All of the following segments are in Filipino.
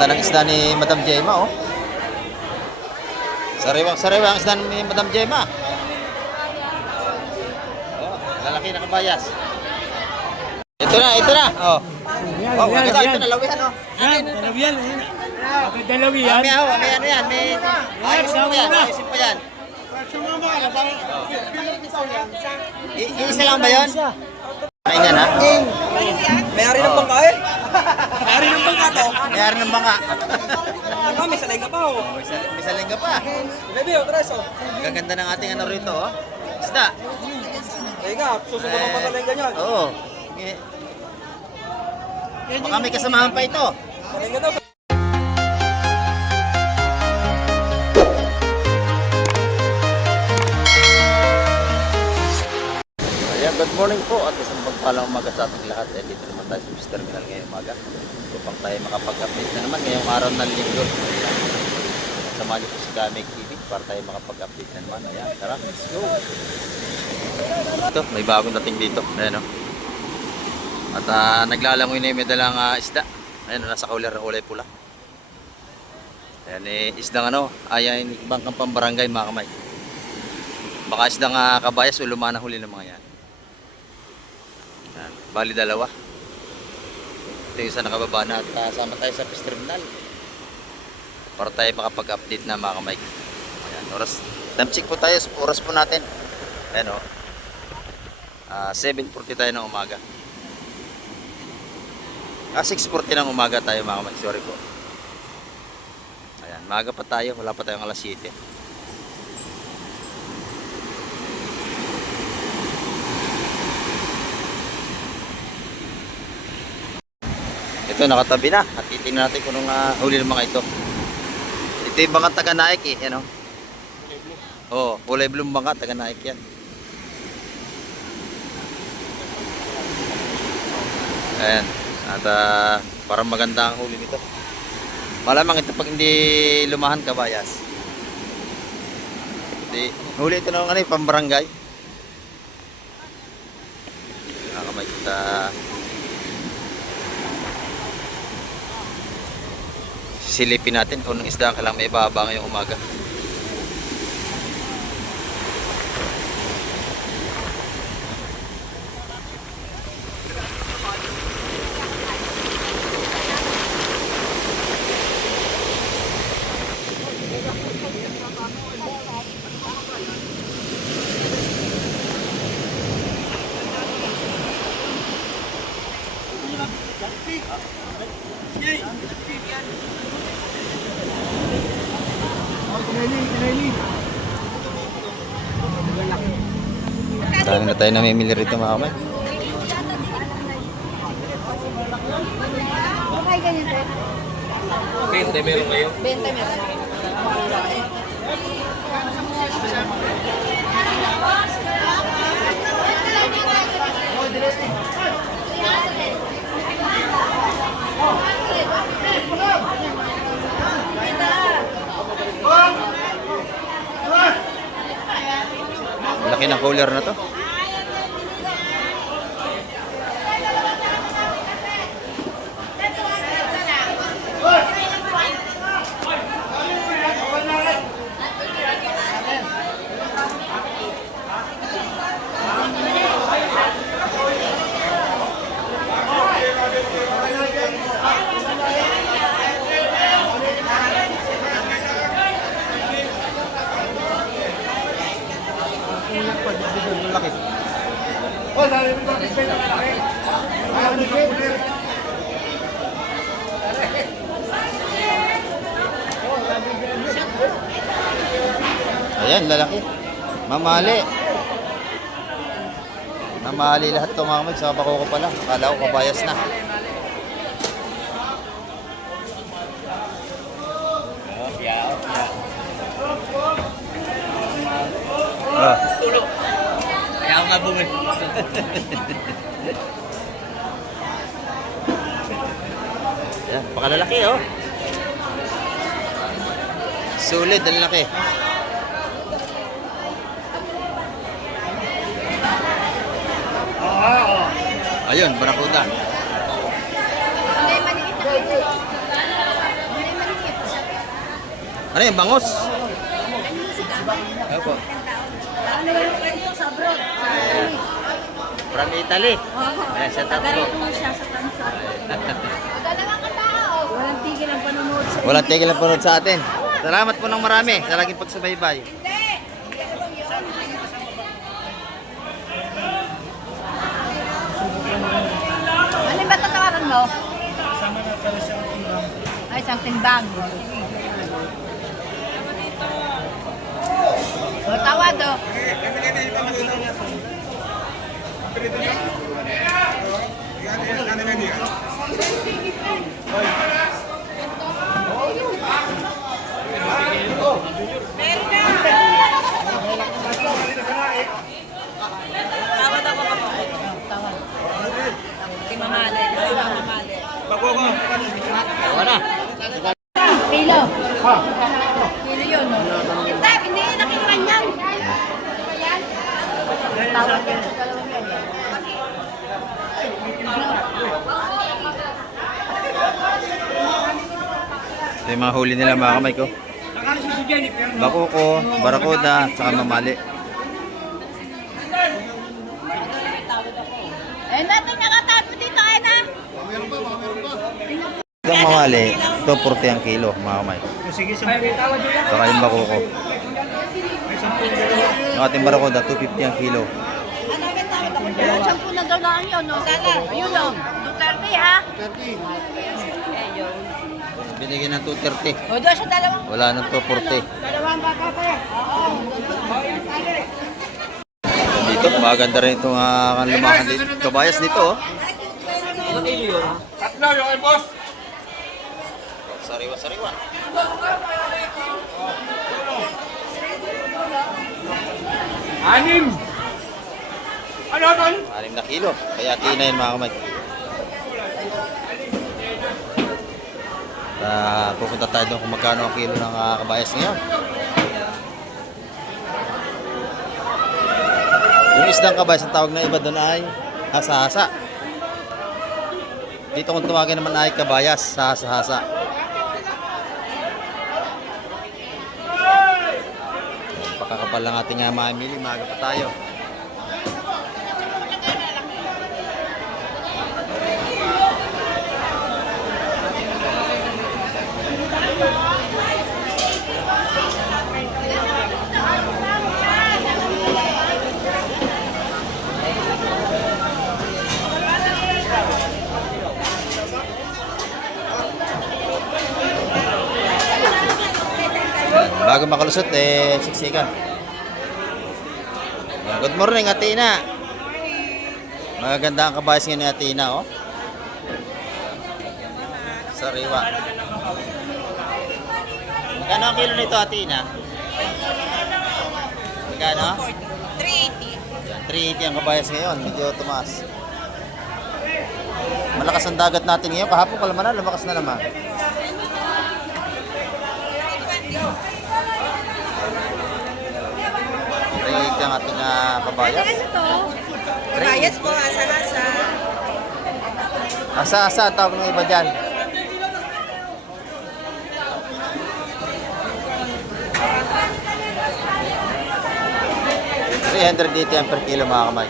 Ganda ng isda ni Madam Jema, oh. Sariwang isda ni Madam Jema. Oh, lalaki na kabayas. Ito na. Oh. Oh, maganda ito na lawihan, oh. Dalawihan. Dalawihan. May ano yan, may ayusin pa yan, ayusin pa yan. Isa lang ba yun? Kain yan, ha? May-ari ng bangka eh. May-ari ng bangka to. Mayari ng bangka. May saling ka pa oh. May saling ka pa. Bebe, o tres oh. Gaganda ng ating ano rito, oh. Isda. Kaya nga, susunod ang pasaling ka niyan. Oo. Baka may kasamahan pa ito. Saling ka daw. Ayan, good morning po at isang pagpalang umaga sa ating lahat. Dito naman tayo sa Fish Terminal ngayong umaga upang tayo makapag-update na naman ngayong araw ng linggo. Samahan niyo po si Gamig TV para tayo makapag-update na naman. Ayan, tara, let's go! Ito, may bagong dating dito. Ayan, oh. At naglalangoy na yung may dalang isda. Ayan, nasa kaulir ng kulay pula. Ayan, isdang ano, ayan, bangkang pambarangay mga kamay. Baka isdang kabayas o lumana huli ng mga yan. Ayan, bali dalawa. Ito yung isa nakababa na at sama tayo sa Fish Terminal para tayo makapag-update na mga kamay. Ayan, oras. Time check po tayo, oras po natin. Ayan, 7:40 tayo ng umaga. 6:40 ng umaga tayo mga kamay. Sorry po. Ayan, maaga pa tayo. Wala pa tayong alas 7. Ito nakatabi na. At titingnan natin kung huli ng mga ito. Ito yung bangka taga-naik eh. Yan o. Oo, kulay blue bangka taga-naik yan. Ayan. At parang maganda ang huli nito. Malamang ito pag hindi lumahan kabayas. Huli ito ng pambarangay. Nakakamay kita. Silipin natin kung ng isda ka lang may ibaba ngayong umaga. Dami na tayo namimili rito mga kamay. Okay, ganyan rin. 20 meron kayo. 20 meron. Laki ng cooler na to. Ayan, lalaki. Mamali. Mamali lahat ito mga kamay. Sa bako ko pala. Akala ko kabayas na. Tulo. Kaya ako nga bumili. Ayan, pakalalaki oh. Sulit, ang laki. Ayun, barakuda. Ano yung bangos? Opo. Ano yung kayo sa abroad? From Italy. Ayan, shout out po. Taga-rito siya sa Tansa. Magandang katao. Walang tigil ang panonood sa Walang tigil ang panood sa atin. Salamat po ng marami sa laging pagsubaybay. Ano ba tatawaran mo? Ay, isang timbang. O, tawad o. Tawad. Si Mamali. Si Mamali. Ewan na. Kilo. Kilo yun, no? Hindi, nakikiran yan. Tawad yan sa dalawang yan. Ito yung mga huli nila mga kamay ko. Bakuko, barakuda, saka mamali. Eh, natin nakatapo dito, eh, na? Itong mamali, ito 40 ang kilo mga kamay. Saka yung bakuko. Yung ating barakuda, 250 ang kilo. Yung 10 na daw lang yun, no? Sala. Ayun, no? 230, ha? Binigyan ng 230. O, doon sa dalawang. Wala nang 240. Dalawang baka pa, eh. Oo. Dito, maganda rin itong lumakan dito. Kabayas dito, oh. Tatlo yung boss. Sariwa-sariwa. Anim. Ano? 6 na kilo. Kaya tina yun mga kamay. Pupunta tayo doon kung magkano ang kilo ng kabayas ngayon. Yung isdang kabayas, ang tawag na iba doon ay hasa-hasa. Dito kung tumagin naman ay kabayas sa hasa-hasa. Pakakapal lang ating mamili, maaga pa tayo. Bago makalusot, siksikan. Good morning, Atina. Maganda ang kabayas ngayon ni Atina, oh. Sariwa. Magkano ang kilo nito, Atina? Magkano? 380. 380 ang kabayas ngayon, medyo tumaas. Malakas ang dagat natin ngayon. Kahapon pala man, lumakas na naman. Ito ang ating kabayas. Bayas po, asa-asa. Asa-asa ang tawag ng iba dyan. $380 per kilo mga kamay.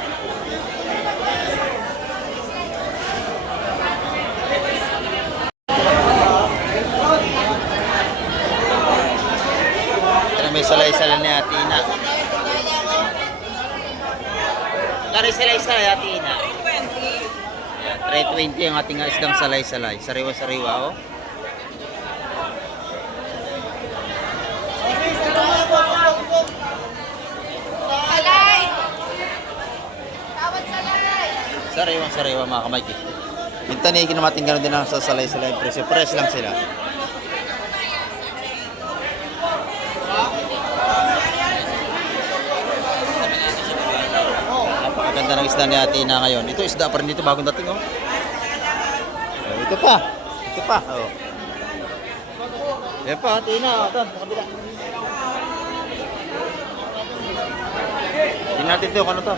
Ito may salay-sala ni Atina. Salay-salay, Atina. 320 ang ating isdang salay-salay. Sariwa-sariwa, oh. Salay! Tawad salay! Sariwa-sariwa mga kamay. Yung tanikin natin gano'n din ang sa salay-salay presyo. Press lang sila. Napakaganda ng isda ni Atina ngayon. Ito isda pa rin dito bagong dating, oh. Ito pa. Ito pa, oh. Yan pa, Atina. Ito, sa kabila. Tingnan natin ito, kung ano to.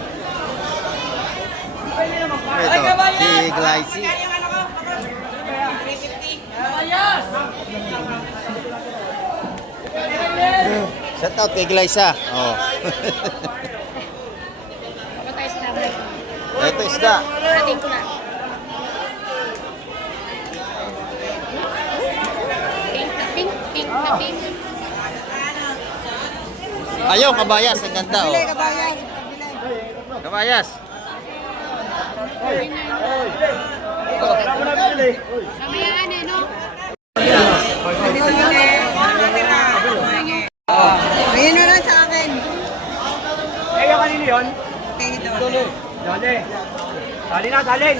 Ito, si Glycy. Shout out kay Glyza. Oh. Patay sa namin. Ito isda. Ating ko na. Pink na pink na pink. Ayaw, kabayas. Ang ganda, oh. kabayan. Kabayas. Kamayaan eh, no? Ayun na lang sa akin. Kaya kanino yun? Tuloy. Dali. Dali na, dali.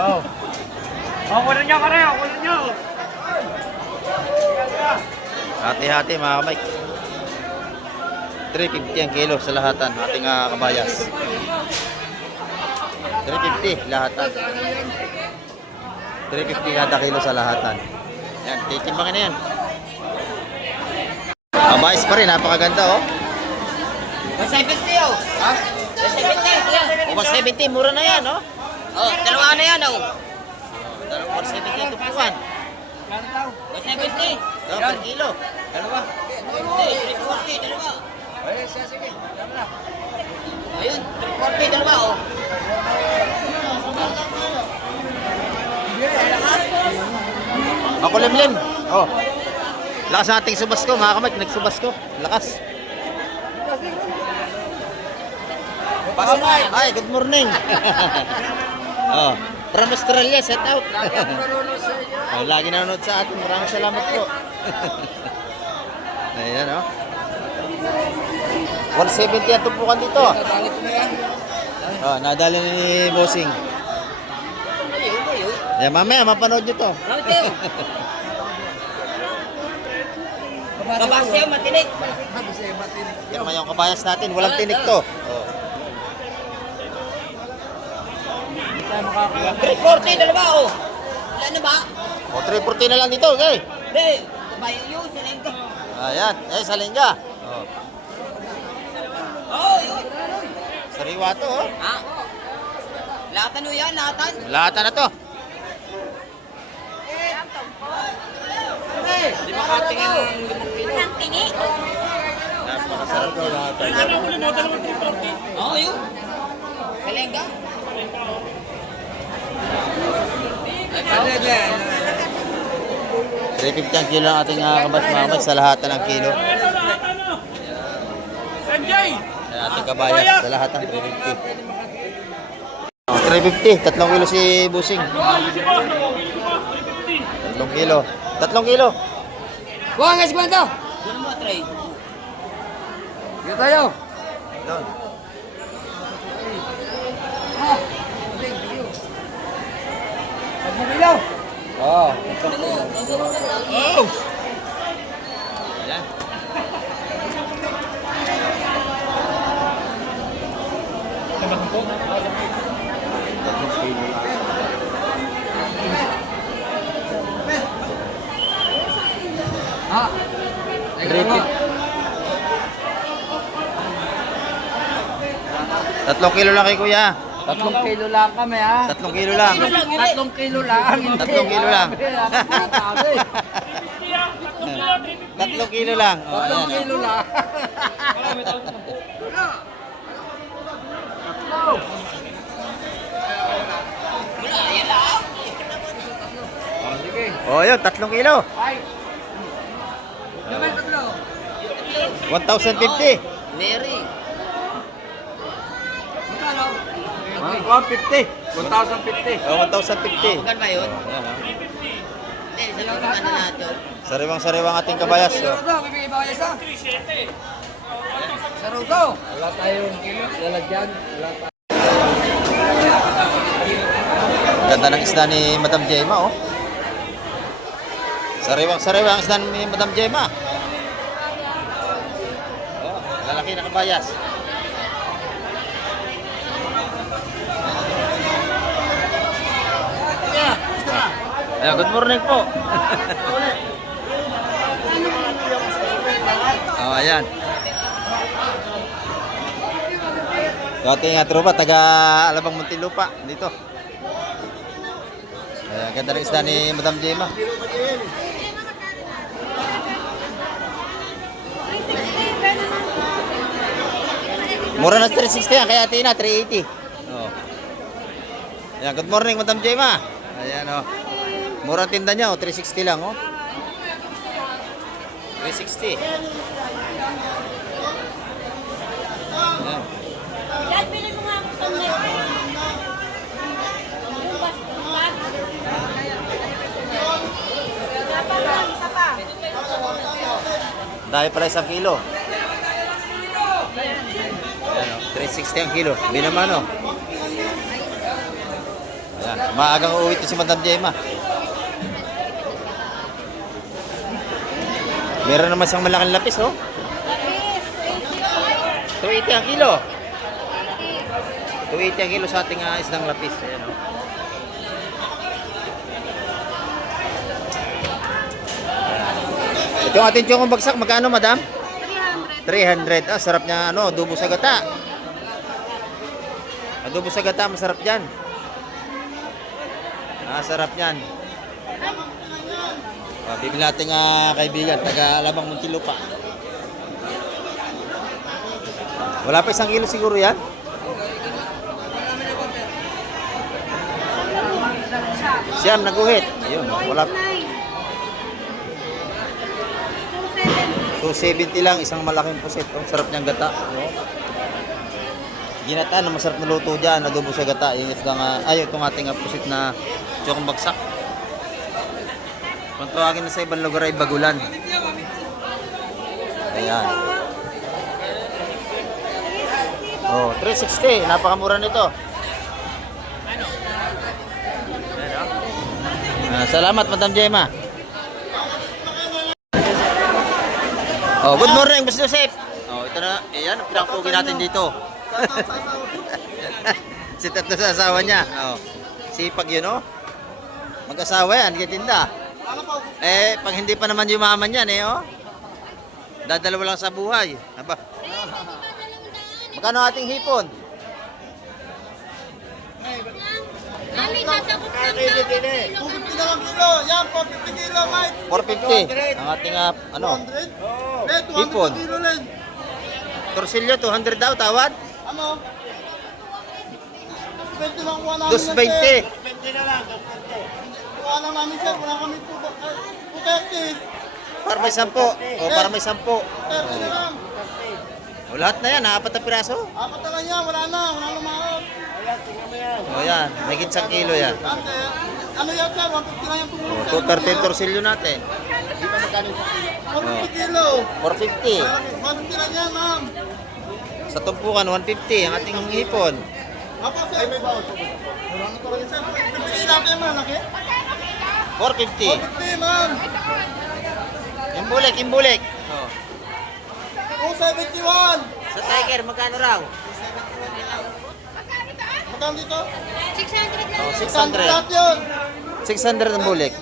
Oh. Oh, kunin niyo kare, kunin niyo. Hati-hati mga kamay. 350 ang kilo sa lahatan ating kabayas. 350 lahatan. 350 kada kilo sa lahatan. Yan, titimbangin na yan. Kabayas pa rin, napakaganda oh. 170 oh. Ha? 170. 170, mura na yan oh. Oh, dalawa na yan oh. 170 tupuan. 170. Per kilo. Dalawa. Hindi, 340, dalawa. Sige. Ayun, 340, dalawa oh. Ako limlim. Oh. Lakas ng ating subas ko, mga kamay, nagsubas ko. Lakas. Hi, good morning. Oh, from Australia, set out. Oh, lagi nanonood sa atin. Maraming salamat po. Ayan, oh. 170 ang tumpukan dito. Oh, nadali ni Bossing. Ayan, mamaya, mapanood nyo to. Kabasya, matinik. Yan naman yung kabayas natin. Walang tinik to. Oh. 340, dalawa oh. Ilan na ba? O, 340 na lang dito, okay? Hindi, kabayo yun, siling ka. Ayan, sa lingga. Oh. Oo, yun. Sariwa to, oh. Ha? Latan o yan, latan. Lahatan na to. Di ba katingin ng 5 kilo? Walang tingi. Napakasarap to lahatan. Oo, yun. Siling ka. 350 ang kilo ang ating kabas mamay sa lahatan ng kilo. Sanjay! Ang ating kabayas sa lahatan, 350. 350, 3 kilo si Busing. 3 kilo. 3 kilo. Buwan nga si Kwento. Doon mo, try. Dito tayo. Doon. Pagmabilaw. Oo. Ayan. Ha? 3 kilo lang kay kuya. 3 kilo lang kami ha. 3 kilo lang. 3 kilo lang. 3 kilo lang. 3 kilo lang. Oh, 3 ayan. kilo lang. Oh, yun, 3 kilo. Ay. Naman tatlo. 1,050. Mary. Magkano? 150. 1,050. Oh, 1,050. Magkano ba yun? Ayan, oh. Hindi, sa mga ano natin. Sariwang-sariwang ating kabayas. Oh. May iba kayo sa? Sa Rudo. Wala tayong lalagyan. Wala tayong. Ganda ng isda ni Madam Jema, oh. Sariwang-sariwang ang isda ni Madam Jema. Oh, lalaki na kabayas. Ayan, good morning po. Oh, ayan. Ito ating tropa, taga Alabang Muntinlupa, dito. Ayan, ganda ng isda ni Madam Jema. Mura na 360 yan, kaya Tina, 380. Oh. Ayan, good morning, Madam Jema. Ayan, oh. Mura ang tinda niya, oh. 360 lang, oh. 360. Ayan. Yan, bilhin mo nga ako sa net. Yung bas, isa pa. Dahil pala 1 kilo. Ayan, oh. 360 ang kilo. Hindi naman, oh. Ayan. Maagang uuwi ito si Madam Jema. Meron naman siyang malaking lapis, oh. 280 ang kilo. 280 ang kilo sa ating isdang lapis. Ayan, oh. Ito ang ating tiyokong bagsak. Magkano, madam? 300. Ah, sarap niya, ano, adobo sa gata. Adobo sa gata, masarap yan. Ah, sarap yan. Ah, bibili natin kaibigan, taga Alabang Muntinlupa. Wala pa 1 kilo siguro yan? Siyam, naguhit. Ayun, wala. 270 lang, isang malaking pusit. Ang sarap niyang gata. No? Ginata na masarap na luto dyan, adobo sa gata. Yung itong ating pusit na tiyokong bagsak. Kung tawagin na sa ibang lugar ay bagulan. Ayan. Oh, 360. Napakamura nito. Salamat, Madam Jema. Oh, good morning, Boss Joseph. Oh, ito na. Ayan, pinangpugin natin dito. Si Tato sa asawa niya. Oh. Sipag yun, oh. Mag-asawa yan, gitinda. Pag hindi pa naman yumaman yan, oh. Dadalawa lang sa buhay. Aba. Magkano ating hipon? Mami, tatakot lang na. 250 na lang kilo. Yan, 450 kilo, Mike. 450. Ang ating, ano, hipon. Kilo lang. Torsilyo, 200 daw, tawad? Ano? 20 lang kuha namin. 220. Kuha lang namin, sir. Wala kami po. 230. Para may 10. O, para may 10. 30 na lang. O, lahat na yan, 4 na piraso. Apat na lang yan. Wala na. Wala lumaot. O, yan. May 1 kilo yan. Ate, ano yan, sir? 150 lang yung tumulong. O, 230 torsilyo natin. 450 kilo. 450. 150 lang yan, ma'am. Sa tumpukan, 150 ang ating hipon. Apo, sir. May bawas. Wala na talaga, sir. Pipiliin natin, ma'am. Laki? 450. 450, ma'am. Yung bulik. O. 271. Sa Tiger, magkano raw? Magkano dito? 600 lang. O, 600 lahat 600. yun. 600 ang bulik.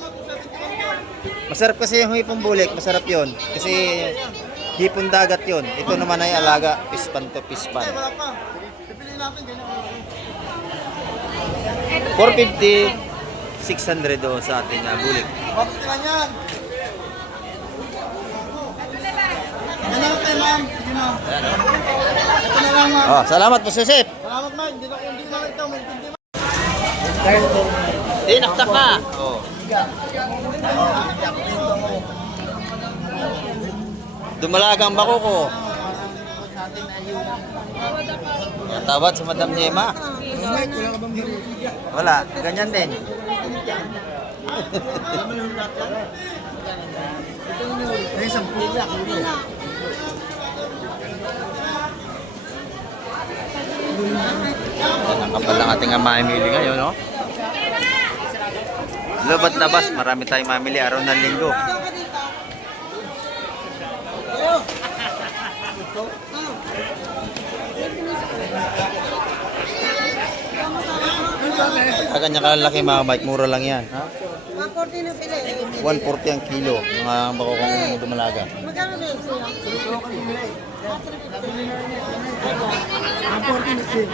Masarap kasi yung hipong bulik, masarap yon. Kasi hipon dagat yon. Ito naman ay alaga, pispan to pispan. Wala pa. Pipiliin natin, ganyan. 450, 600 doon sa ating bulik. 450 lang yan. Yan lang tayo, ma'am. Sige, ma'am. Ito na lang, ma'am. Oh, salamat po, Joseph. Salamat, ma'am. Hindi na ito. May hindi, ma'am. Naktak na. Oh. Dumalagang bako ko. Yan, tawad sa Madam Jema. Wala, ganyan din. Yan ang kapal ng ating mamimili ngayon, no? Labat na bas, marami tayong mamili araw ng linggo. Kanya kalalaki mga bike, mura lang yan. Ha? 140 ang kilo, mga bako kong dumalaga. Magkano ba yung siya?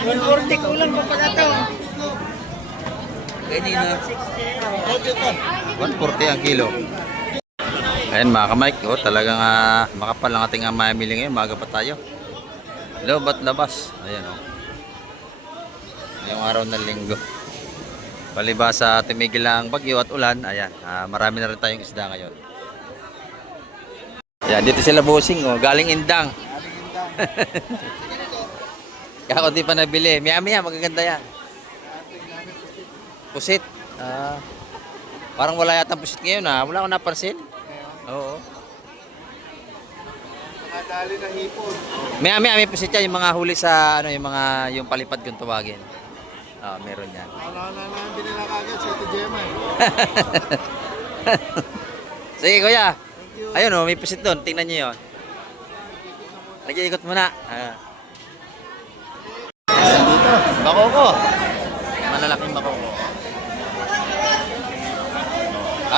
140 kulang pa pala ito. 140 ang kilo. Ayan mga kamike, oh, talagang makapal ang ating mamimili ngayon, maga pa tayo. Loob at labas. Ayan o. Ngayong araw ng linggo. Palibasa tumigil lang ang bagyo at ulan. Ayan, marami na rin tayong isda ngayon. Ayan, dito sila bossing oh. Galing Indang. Kako di pa nabili. Maya magaganda yan. Pusit. Parang wala yata pusit ngayon ha. Wala akong napansin. Oo. Nakadali na hipon. May pusit yan. Yung mga huli sa, yung palipad kung tawagin. Meron yan. Wala na binila kagad sa Ate Gemma eh. Sige kuya. Ayun oh, may pusit doon. Tingnan niyo yun. Nag-iikot muna. Dito. Bakoko. Malalaking bakoko.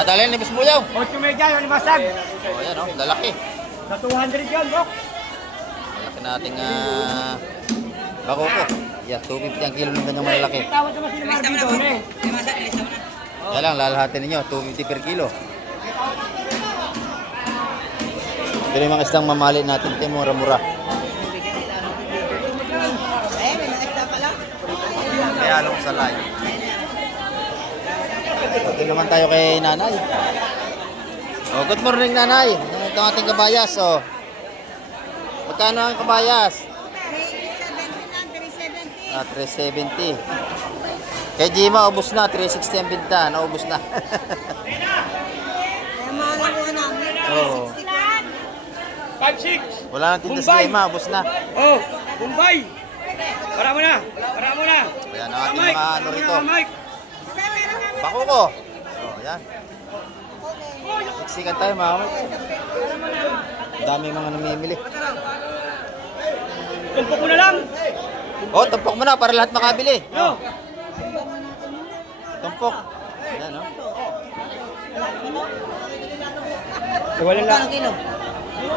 Dalhin ni Boss Buyaw. 8 media yung limasag. Ayan oh, lalaki. Sa 200 yan, bro. Malaki nating bakoko. Yan, 250 ang kilo ng ganyang malalaki. Tawad naman sila Marvin doon eh. Kaya lang, lalahatin ninyo, 250 per kilo. Ito yung mga isdang mamali natin, ito mura-mura. Kaya along sa layo. Ito naman tayo kay nanay. Oh, good morning nanay. Ito ang ating kabayas. Oh. Magkano ang kabayas? 370. Kay Jima, ubos na. 360 ang binta. Naubos na. Oo. 5-6. Wala nang tinda sa Jima. Ubos na. Oh, Bombay. Para mo na. Ayan ang ating mga ano rito. Bako ko. Oh, ayan. Siksikan tayo mga kamay. Dami mga namimili. Tumpok mo na lang. Oh, tumpok mo na para lahat makabili. No. Tumpok. Ayan, oh. Wala lang.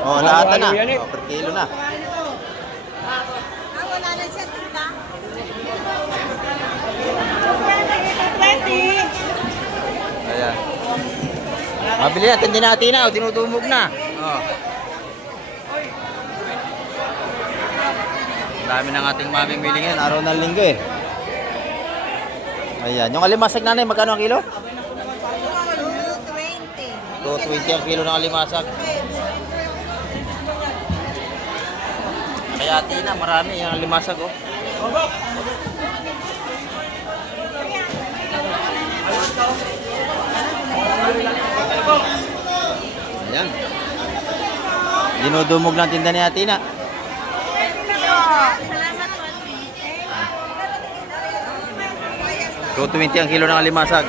Oh, lahat na. Yan eh. Oh, per kilo na. Wala na siya, tita. Ayan. Mabili natin din natin na. Tinudumog na. Oh. Dami ng ating mamimili ngayon. Araw ng linggo eh. Ayan. Yung alimasag nanay, magkano ang kilo? 220 ang kilo ng alimasag. Kaya tina, marami yung alimasag oh. Ayan. Dinudumog lang tinda ni Atina. Salamat po. 220 ang kilo ng alimasag.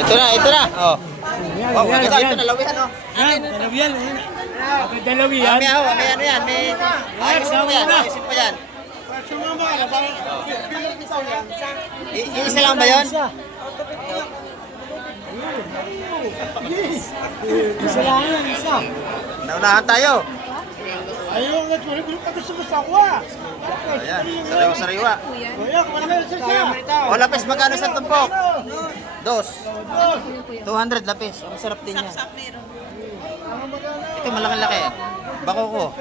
Ito na. Oh. Oh, maganda ito na lawihan oh. Yan, dalawiyan. Dalawiyan. May ano yan, may ayusin mo yan, ayusin mo yan. Isa lang ba yun? Isa lang yan, isa. Naunahan tayo. Ayaw nga, gusto mo sa aqua. Ayan, sariwa-sariwa. Kuya, kumana kayo sa siya. O lapis, magkano sa tumpok? 200 lapis. Ang sarap din yan. Ito malaki-laki. Bako ko.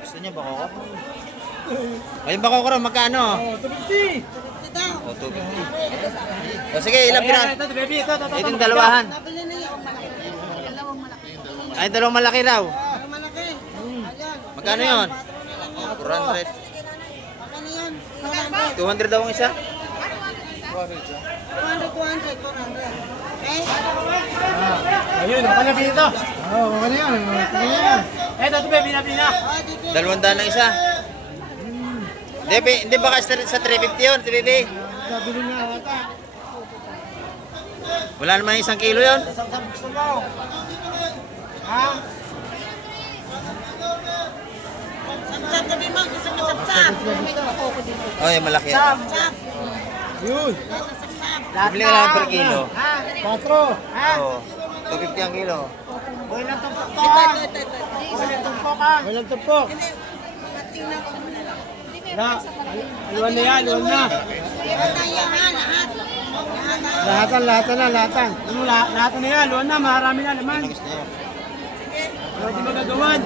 Gusto niyo bako ko? Ay, bako ko rin, magkano? 250. O, 250. O sige, ilang pina? Ito, baby, ito. Ito yung dalawahan. Ay, dalawang malaki raw. Magkano yun? 400. 200 daw ang isa? 200, 400. Ayun, ako na dito. Oo, ako na yan. Ito, baby, na. 200 ang isa. Hindi ba kasi sa 350 yun, baby? Sabili na ata. Wala naman isang kilo yun. Gusto mo? Ha? Oh, yung malaki. Yun. Bili ka lang per kilo. 4. Oo. 250 ang kilo. Walang tumpok to. Walang tumpok ha. Walang tumpok. Iwan na yan, iwan na. Lahatan. Lahatan na yan, iwan na, marami na naman. Gusto niyo? Ano di magagawan?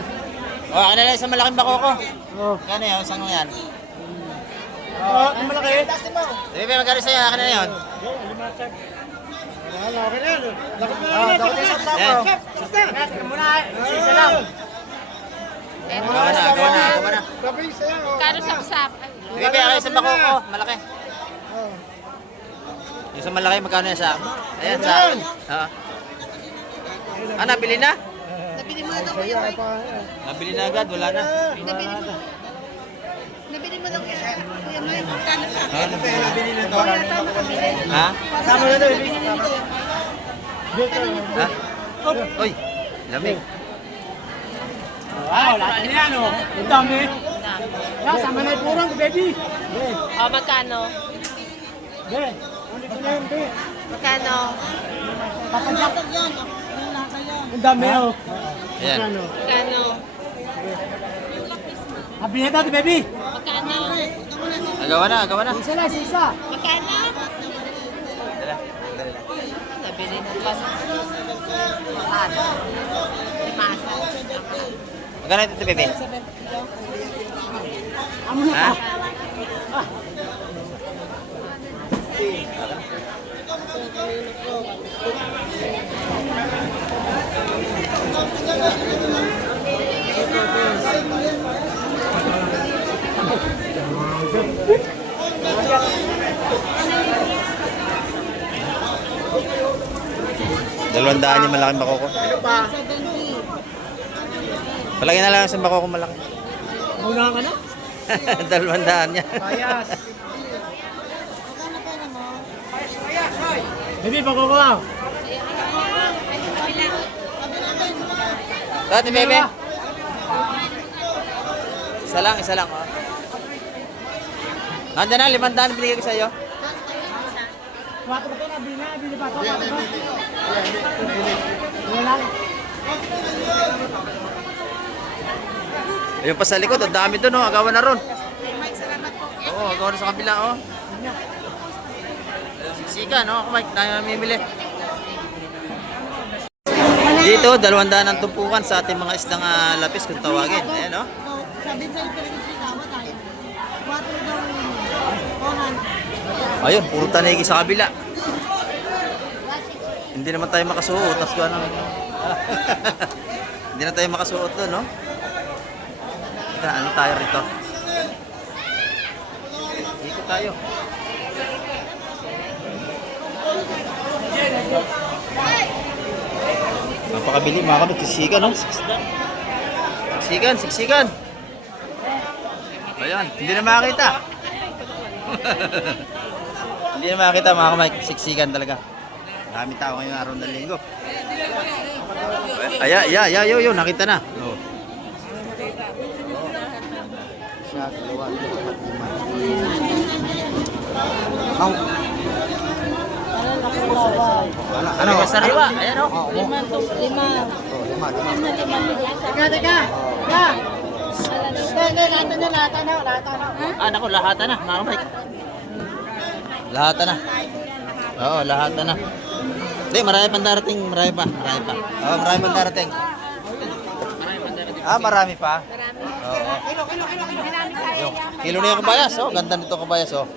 Oh, ano lang isang malaking bakoko. Oh. Kano yun? Isang yan. Oh, ang malaki. Bebe, magkano sa'yo? Akin na yun. Wala, okay na yan. Dapat mo Oh, na dapat yung sapsap, Yan. bro. Teka muna. Isa lang. Gawa na, gawa na, gawa na. Sabi sa'yo. Kano sapsap? Bebe, akin isang bakoko. Malaki. Yung isang malaki, magkano yan sa? Ayan, sa akin. Ah, nabili na? Nabili mo na daw kuya Mike. Nabili na agad, wala na. Nabili mo. Nabili mo daw kuya Mike. Kano sa? Nabili na to. Kuya, tama ka bili. Ha? Sama na daw. Nabili na nito. Ha? Uy, lamig. Wow, lahat na yan, oh. Ang dami. Yan, sama na yung purang, baby. O, magkano? Be, ano ko na yun, be? Magkano? Papadyak. Ang dami, oh. Ayan. Ano? Magkano? Habi na daw, baby. Magkano? Gawa na, gawa na. Isa lang, isa. Magkano? Dala, dala. Nabili na pa. Ano? Limasa. Magkano ito, bebe? Amo na Ha? pa. Dalawandaan yung malaking bakoko. Ano pa? Palagyan na lang isang bakoko malaki. Muna ka na? Dalawandaan niya. Payas. Baby, pagko ko. Dati, bebe. Isa lang. Oh. Nandiyan na, 500 binigay ko sa'yo. Wato ko na, bili pa ito. Wala lang. Ayun pa sa likod, ang dami doon, oh. Agawan na ron. Oo, agawan na sa kabila, oh. Sika, no? Ako, Mike, tayo mamimili. Dito, 200 ang tumpukan sa ating mga isdang lapis kung tawagin. Ayan, no? Sabi sa'yo, pero nagsisawa tayo. 4 daw. Ayun, puro tanigi sa kabila. Hindi naman tayo makasuot. Tapos ko anong... Hindi na tayo makasuot doon, no? Teka, ano tayo rito? Dito tayo. Napakabili mga kami. Siksikan, no? Siksikan. Ayan, hindi na makakita. Hindi na makakita mga kamay. Siksikan talaga. Dami tao ngayong araw ng linggo. Yo, nakita na. Oh. Siya, dalawa, ano? Sariwa. Ayan, oh. 5. 5. Teka. Ah, naku, lahatan na, mga kamay. Lahatan na. Oo, lahatan na. Hindi, marami pang darating. Marami pa. Oo, marami pang darating. Ah, marami pa? Oo. Kilo na yung kabayas, oh. Ganda nito kabayas, oh.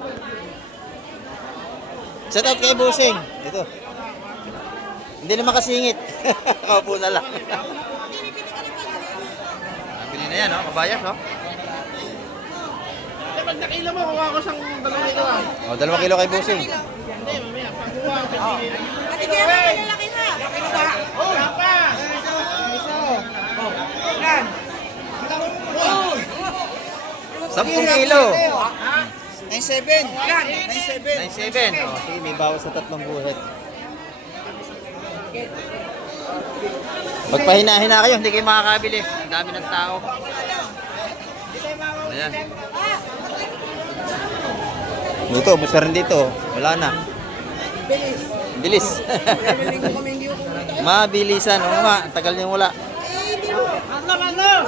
Shout out kay Busing. Dito. Hindi naman kasingit. Kaupo na lang. Bili na yan, oh. Kabayas, oh. Pag nakila mo, kuha ko sang 2 kilo ah. Oh, 2 kilo kay Busing. Hindi, mamaya. Pagkuha, pagpili. Ate, kaya ba malalaki na? Oh, pa! Iso. Oh, yan. 10 kilo. 9.7. Yan. 9.7. Oh, sige, may bawas sa 3 buhit. Magpahina-hina kayo, hindi kayo makakabili. Ang dami ng tao. Ayan. Luto, basta rin dito. Wala na. Bilis. Mabilisan. Oo nga, ang tagal niyong wala.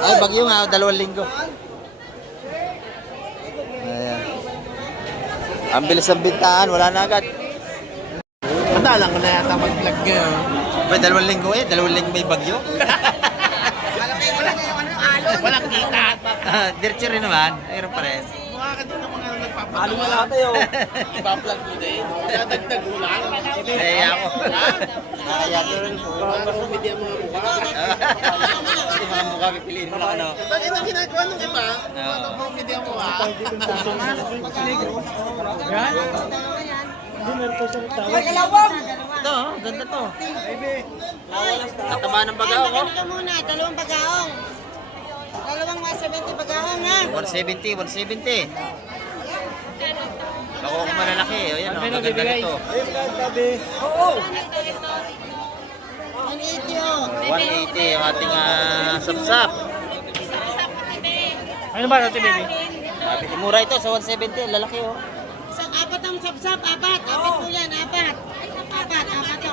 Ay, bagyo nga, 2 linggo. Ayan. Ang bilis ng bintaan, wala na agad. Madalang ko na yata mag-vlog ngayon. May 2 linggo 2 linggo may bagyo. Wala Diretso rin naman. Mayroon pa rin. Mukha ka din ng mga nagpapalo mo lahat tayo. Ipa-vlog mo din. Dadagdag mo lang. Kaya ako. Nakaya ko rin po. Hindi ang mga mukha. Hindi mga mukha pipiliin mo lang ano. Bakit ang ginagawa nung iba? Hindi ang mukha. Ito, ganda to. Tataba ng bagaw ko. Ito muna, dalawang bagaong. Dalawang 170 bagaong na. 170, 170. Bako ko malalaki. O yan, maganda nito. 180 oh. 180 yung ating sapsap. Ano ba natin, baby? Mura ito sa 170, lalaki oh. Isang apat ang sapsap, apat. Apat po yan, apat. Apat yung apat.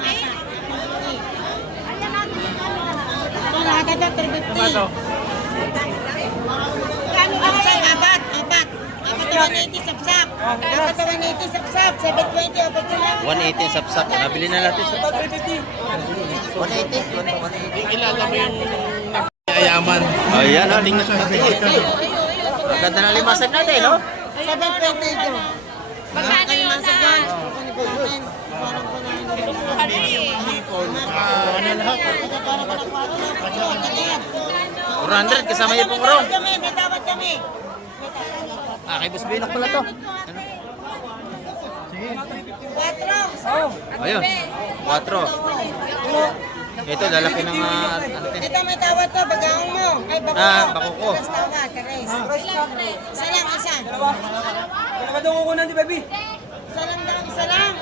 Ito lahat ito, 350. Ano to? Sapsap, apat. Apat na 180 sapsap. Apat na 180 sapsap. 720 apat sila. 180 yung sapsap. Nabili na natin sa 180. 180. Kilala mo yung ayaman. Ayan, tingnan sa ganda ng limasan natin, no? 720 ito. Magkano yun na? Ano lahat? 400 kasama yung pungurong. May tawad kami. Kay Boss Binok pala to. Ano? 4. Ayun, 4. Ito, lalaki ng ano din. Ito may tawad to, bagaong mo. Ay, bako. Bako ko. Tapos tawad, kares. Isa lang, isa. Nakadungo ko na di, baby. Isa lang daw, isa lang.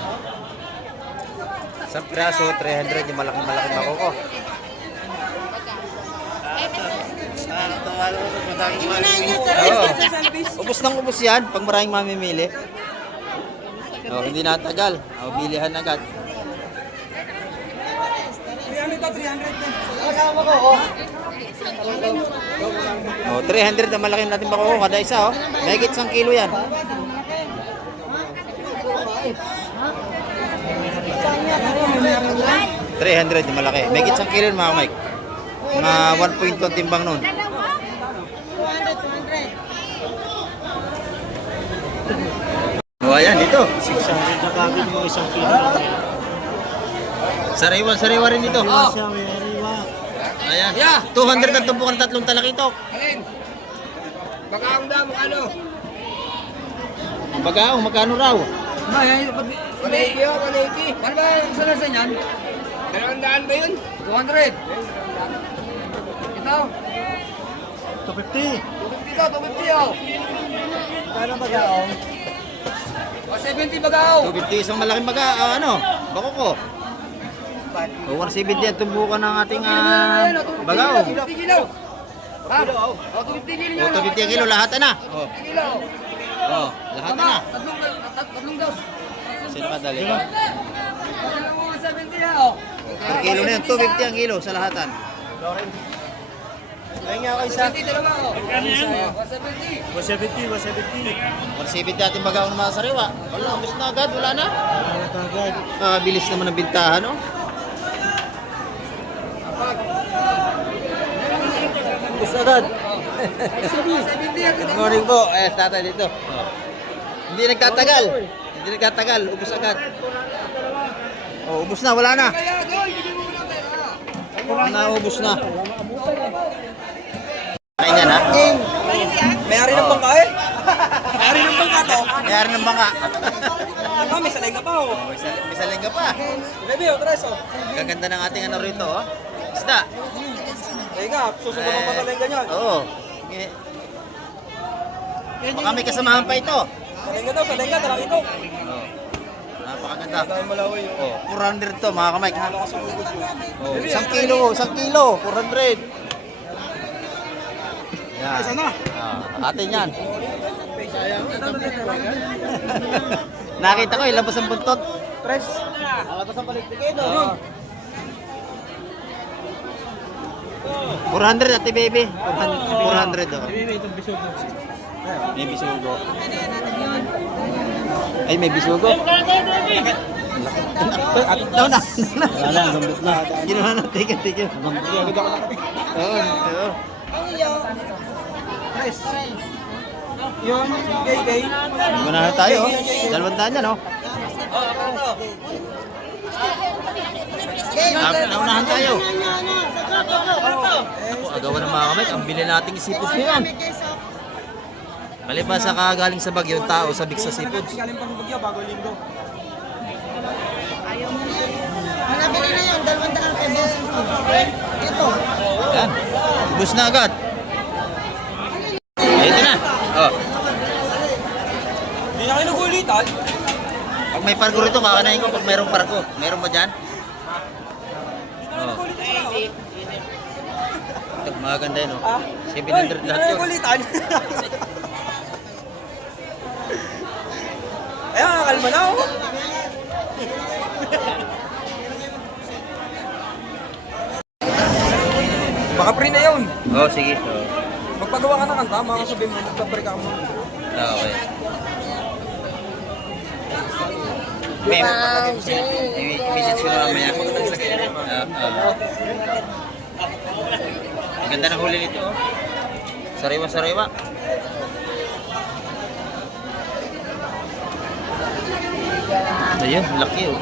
Sa piraso, 300 yung malaking bako ko. Inunahin niyo sa Oo. Ubus ng ubus yan pag maraming mamimili. Oh, hindi natagal. Oh, bilihan agad. 300 to, 300 na. Oh, 300 na malaki natin bako ko kada isa oh. Mahigit 1 kilo yan. 300 yung malaki. Mahigit 1 kilo yun, mga Mike. Mga 1.2 ang timbang nun. 200. Oh, ayan, dito. 600 na kagad mo isang kilo lang. Sariwa rin dito. Siya, may ariwa. Ayan. 200 ang tumpukan, 3 talakitok. Alin? Baka ang damo, ano? Ang bagaong, magkano raw? Ba, yan yung 180 oh, 180. Ano ba yung salasan yan? 200 ba yun? 200. Ito? 250. 250 to, 250 oh. Kano bagaong? 170 bagaw. 250 isang malaking ano, bako ko. O 170 ang tumbukan ng ating bagaong. 250 kilo. Ha? Oh, 250 kilo O yan. 250 kilo, lahat na. O, 250 kilo. lahat Tama, na. tatlong dos. Sino ka dali? Ano mo 170 ha oh. Per kilo na yun, 250 ang kilo sa lahatan. Kaya nga ako isa. 170 dalawa oh. Kano yan? 170. 170. 170 ating bagaong na mga sariwa. Wala, ubus na agad, wala na. Kaya kagad. Bilis naman ang bintahan, no? Ubus agad. 170 Good morning po. Tatay dito. Hindi nagtatagal. Hindi nagtatagal. Ubus agad. Oh, ubus na. Wala na. Kaya doy, bigyan mo ng pera. Naubos na. Kain yan, ha? May-ari ng bangka eh. May-ari ng bangka to. Mayroon ng baka. Ano, may salay ka pa oh. May salinga pa. Baby, oh, tres oh. Gaganda ng ating ano rito, oh. Isda. Kaya nga, susunod mo pa salay ka niyan. Oo. Okay. Baka may kasamahan pa ito. Salay ka, talaki ito. Oh. Napakaganda. Dahil malawi yun. Oh, 400 to, mga kamay. Oh, 1 kilo, 1 kilo, 400. Yan. Sana. Atin yan. Nakita ko, ilabas ang buntot. Tres. Ilabas ang paligtigin, no? 400 ate baby. 400 oh. May bisugo. Ay, may bisugo. At daw na. Wala na, gambit na. Ginawa na, tigil. Oo, oo. Yung gay. Muna tayo, oh. 200 yan, oh. Naunahan tayo. Ako, agawan ng mga kamay. Ang bili nating seafoods ngayon. Maliban sa kagaling sa Bagyo, yung tao sabik sa seafoods. Galing pang bagyo, bago linggo. Malaki na yun, 200 pesos. Ito. Yan. Ubus na agad. Ito na. Oh. Hindi na kayo nagulitan. Pag may pargo rito, kakanayin ko pag mayroong pargo. Meron ba dyan? Oh. Ito, maganda yun, oh. 700 lahat yun. Nagulitan. Ayun, kalma na ako. Baka pre na yun. Oh, sige. Oh. Magpagawa ka ng kanta, makasabihin mo, magpapre ka mo. Ah, okay. I-message ko na mamaya. Ang ganda ng huli nito, oh. Sariwa-sariwa. Ayun, laki, oh.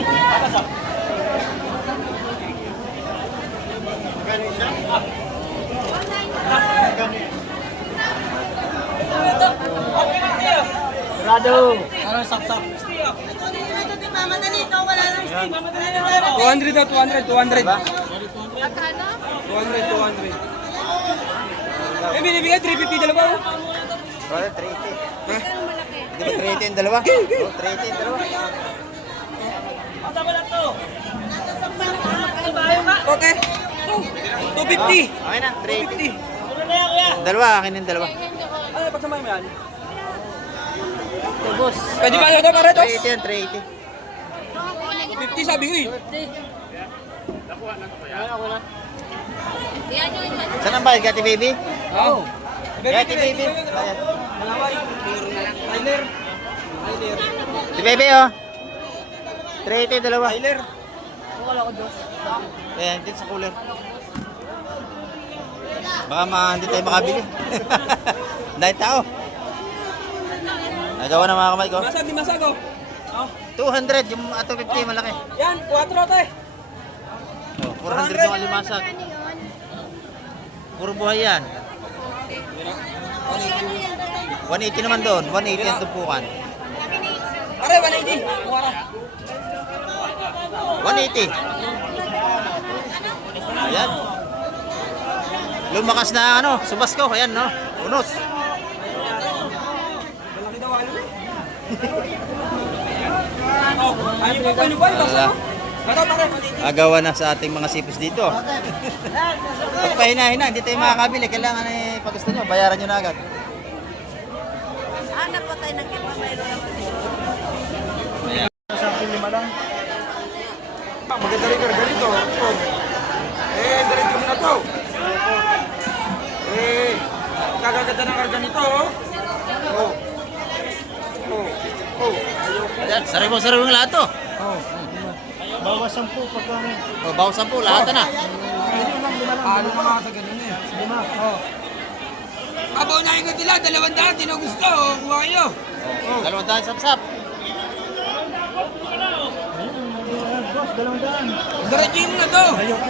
Ano, sap-sap. Ito din mama na nito, wala lang. 200 daw, 200. 200. 200. Eh, binibigay 350 dalawa. Brother, 380. Di ba 380 yung dalawa? Oh, 380 yung dalawa. Okay. 250. Okay na, 380. 250. Dalawa, akin yung dalawa. Ano, pagsamahin mo yan? Pwede ba ito para ito? 380 yan, 380. 50 sabi ko eh. Saan ang bayad, Kati Baby? Oo. Kati Baby. Bayad. Malaway. Tyler. Si Baby, oh. 380 dalawa. Tyler. Ayan, dito sa cooler. Baka hindi tayo makabili. Dahil tao. Nagawa na mga kamay ko. Masag, di masag oh. 200, yung 250 malaki. Yan, 4 tayo. Oh, 400 yung alimasag. Puro buhay yan. 180 naman doon. 180 ang tumpukan. Pare, 180. Kuwara. 180. Ayan. Lumakas na ano, subas ko. Ayan, no? Unos. Malaki daw alo eh. Oh, ayun pa pwede ba? Wala. Ito pare. Agawan na sa ating mga sipos dito. Pag pahina-hina, hindi tayo makakabili. Kailangan pag gusto nyo, bayaran nyo na agad. Hanap po tayo ng kipa, mayroon naman. Ayan. Maganda rin ganito. Diretso mo na to. Kagaganda ng karga nito. Ayan, sariwang lahat to. Bawas 10 pagka ano. O, bawas 10, lahat na. Ano pa nga sa ganun eh. 5. Abaunahin ko sila, 200, di na gusto. Kuha kayo. 200 sapsap. Boss, 200. Diretso mo na to. Ayoko.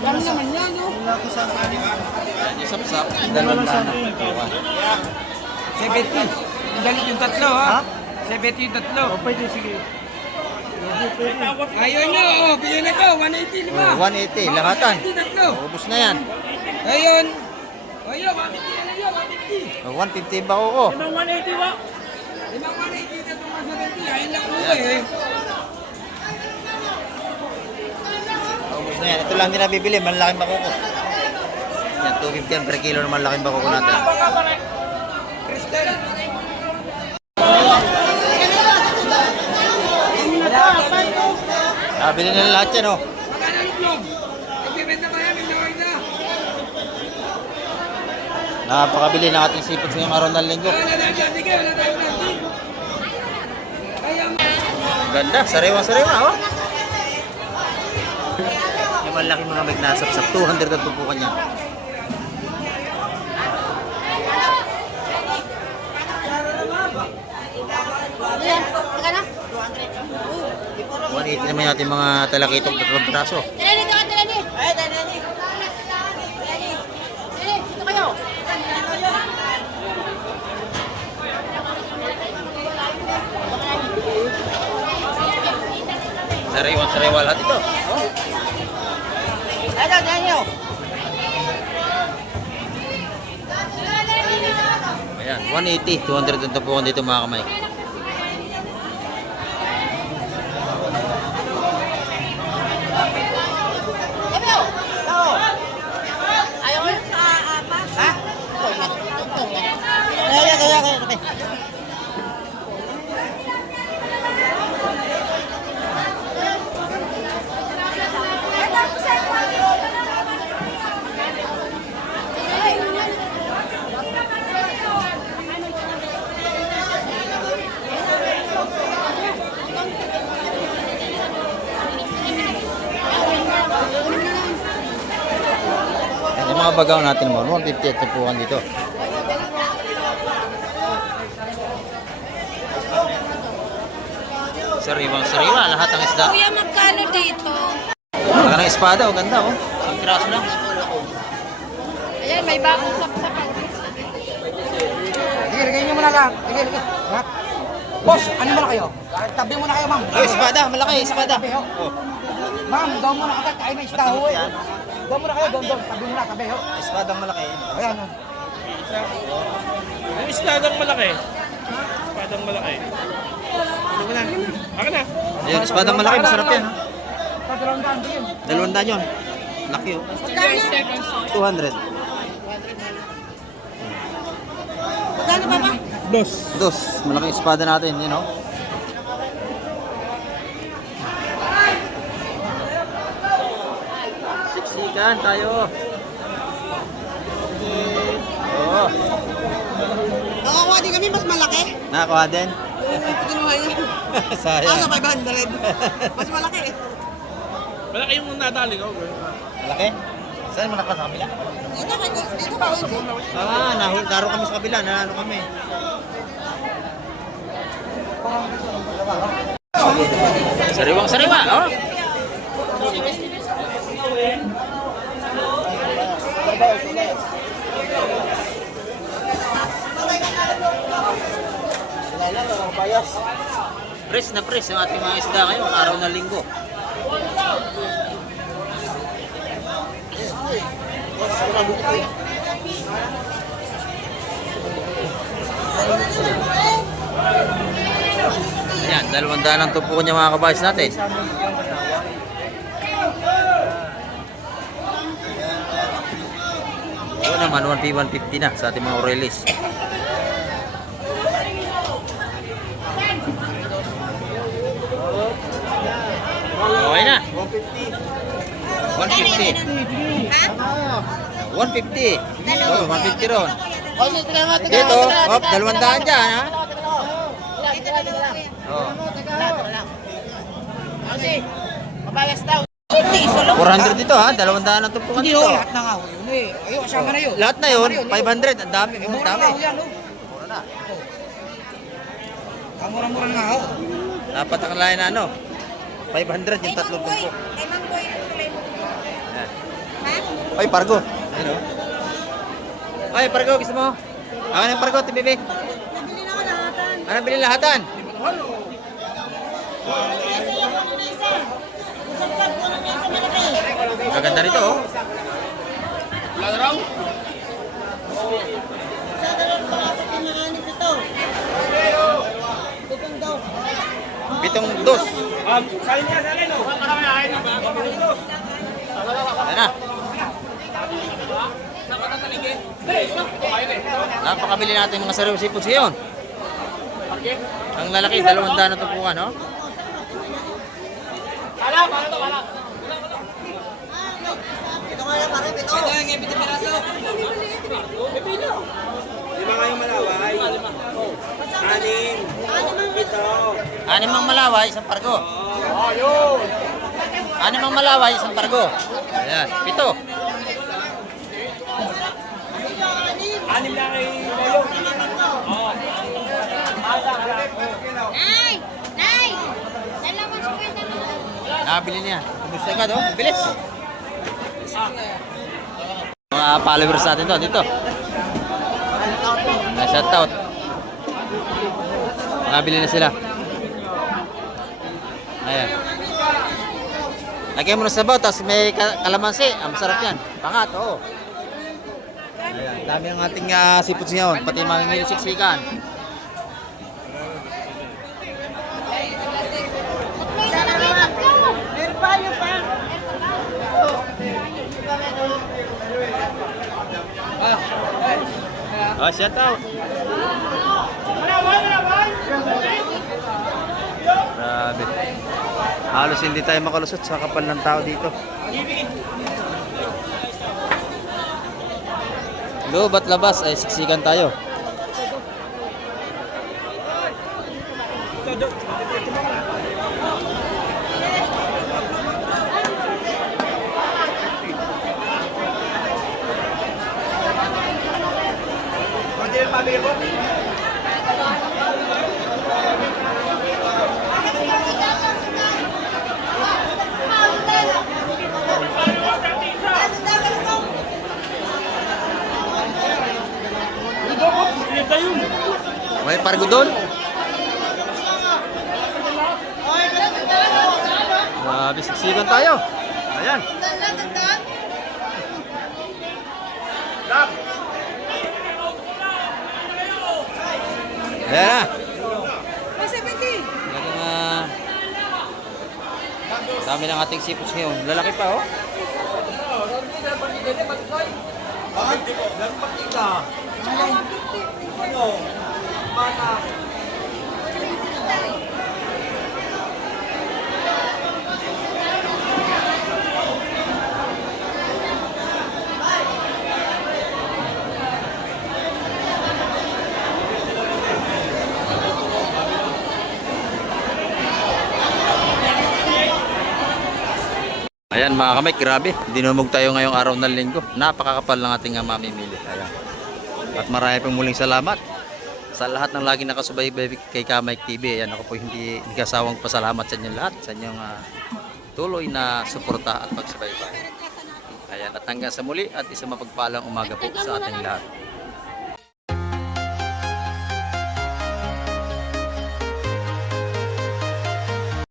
Ano naman yan, no? Wala ko sa akin. Yung sapsap, 200 na. 70. Galit yung tatlo, ha? 70 yung tatlo. O, pwede, sige. Ayun nyo, bilhin na to, 180 lima. 180, lahatan. 180 tatlo. Ubus na yan. Ayun. Ayun, 150 na yun, 150. 150 ba ko? Limang 180 ba? Limang 180 tatlo mga 70. Ayun lang mo eh. Ubus na yan. Ito lang din nabibili, malaking bakoko. Yan, 250 yan per kilo ng malaking bakoko natin. Crystal. Bili nila lahat yan, oh. Magkano luglog? Nagbibenta ba yan? May na. Napakabili ng ating seafoods ngayong araw ng linggo. Wala na dyan, sige, wala tayo natin. Kaya Ganda, sariwa-sariwa, oh. Yung malaki mga magnasap sa 200 at tupukan niya. Ayan, magkano? 180 naman natin mga talakitong tatlong piraso. Dali, dali, dali. Ay, dali, dali. Dali, dito kayo. Sariwan lahat ito. Ito, dali nyo. Ayan, 180. 200 ang tapukan dito mga kamay. Ayaw mo? Ha? Kaya. Yung mga bagaw natin mo, 150 at tapukan dito. Sariwa, lahat ng isda. Kuya, magkano dito? Laka ng espada, oh, ganda oh. Isang piraso lang. Ayan, may bagong sapsap. Sige, lagay nyo muna lang. Sige. Ha? Boss, ano muna kayo? Tabi muna kayo, ma'am. Oh, espada, malaki, espada. Tabi, ho. Ma'am, daw muna agad. Kain na isda, ho. Daw muna kayo, doon. Tabi muna, tabi, ho. Espadang malaki. Ayan, ho. Yung isladang malaki. Isladang malaki. Ano mo na? Akin na. Ayun, espadang malaki, masarap yan. Oh. Pagkaroon din. 200 yun. Laki oh. 200. Magkano ba ba? Dos, malaking espada natin, you know. Siksikan tayo. Oo. Nakakuha din kami, mas malaki. Nakakuha din. Kinuha niya. Sayang. 500. Mas malaki eh. Malaki yung nadali ko. Malaki? Saan mo nakita sa kabila? Dito ba? Naro kami sa kabila, nanalo kami. Sariwa, oh. Press na press ang ating mga isda ngayon, araw na linggo. Ayan, 200 ang tupo niya mga kabayas natin. Ito naman, 150 na sa ating mga Aurelis. Okay na. 150. 150. Oh, 150 ron. Dito, hop, 200 dyan, ha? Oh. 400 dito, ha? 200 ang tupukan Hindi, dito. ho. Lahat na nga, ho. Yun, eh. Ayun, kasama na yun. Lahat na yun, 500. Ang dami, ang Mura dami. na, ho, yan, ho. Ang mura-mura nga, ho. Dapat ang lain na ano. 500 yung tatlong tumpok. Kay Mang Boy, Ayan. ha? Ay, Pargo. Ayun, oh. Ay, Pargo, gusto mo? Ako ng Pargo, TBB. Nabili na ako lahatan. Anong bilhin lahatan? Kaganda rito, oh. Bitong dos. Salin niya, salin. Ayan na. Napakabili natin mga sariwa seafoods ngayon. Ang lalaki, 200 na tupukan, no? Lima nga yung malaway. Anin. Ito. Anim ang malaway, isang pargo. Oh, yun. Anim ang malaway, isang pargo. Ayan, 7. Anim lang kay Boyo. Nakabili niya. Ubus agad, oh. Bilis. Mga followers natin to, dito. Na-shoutout. Nakabili na sila. Ayan. Lagyan mo na sabaw, tapos may kalamansi. Ang sarap yan. Pangat, oo. Ayan, dami ng ating seafoods ngayon. Pati mga siksikan. Meron pa, yun pa. Oh, shoutout. Grabe. Halos hindi tayo makalusot sa kapal ng tao dito. Loob at labas ay siksikan tayo. May pargo doon? Grabe, siksikan tayo. Ayan. Ayan na. Dami ng ating seafoods ngayon. Lalaki pa, oh. Ayan mga kamay, grabe. Dinumog tayo ngayong araw ng linggo. Napakakapal ng ating mamimili. Ayan. At marami pong muling salamat sa lahat ng lagi nakasubaybay kay Kamay TV. Ayan, ako po hindi kasawang pasalamat sa inyong lahat, sa inyong tuloy na suporta at pagsubaybay. Ayan, at hanggang sa muli at isang mapagpalang umaga po sa ating lahat.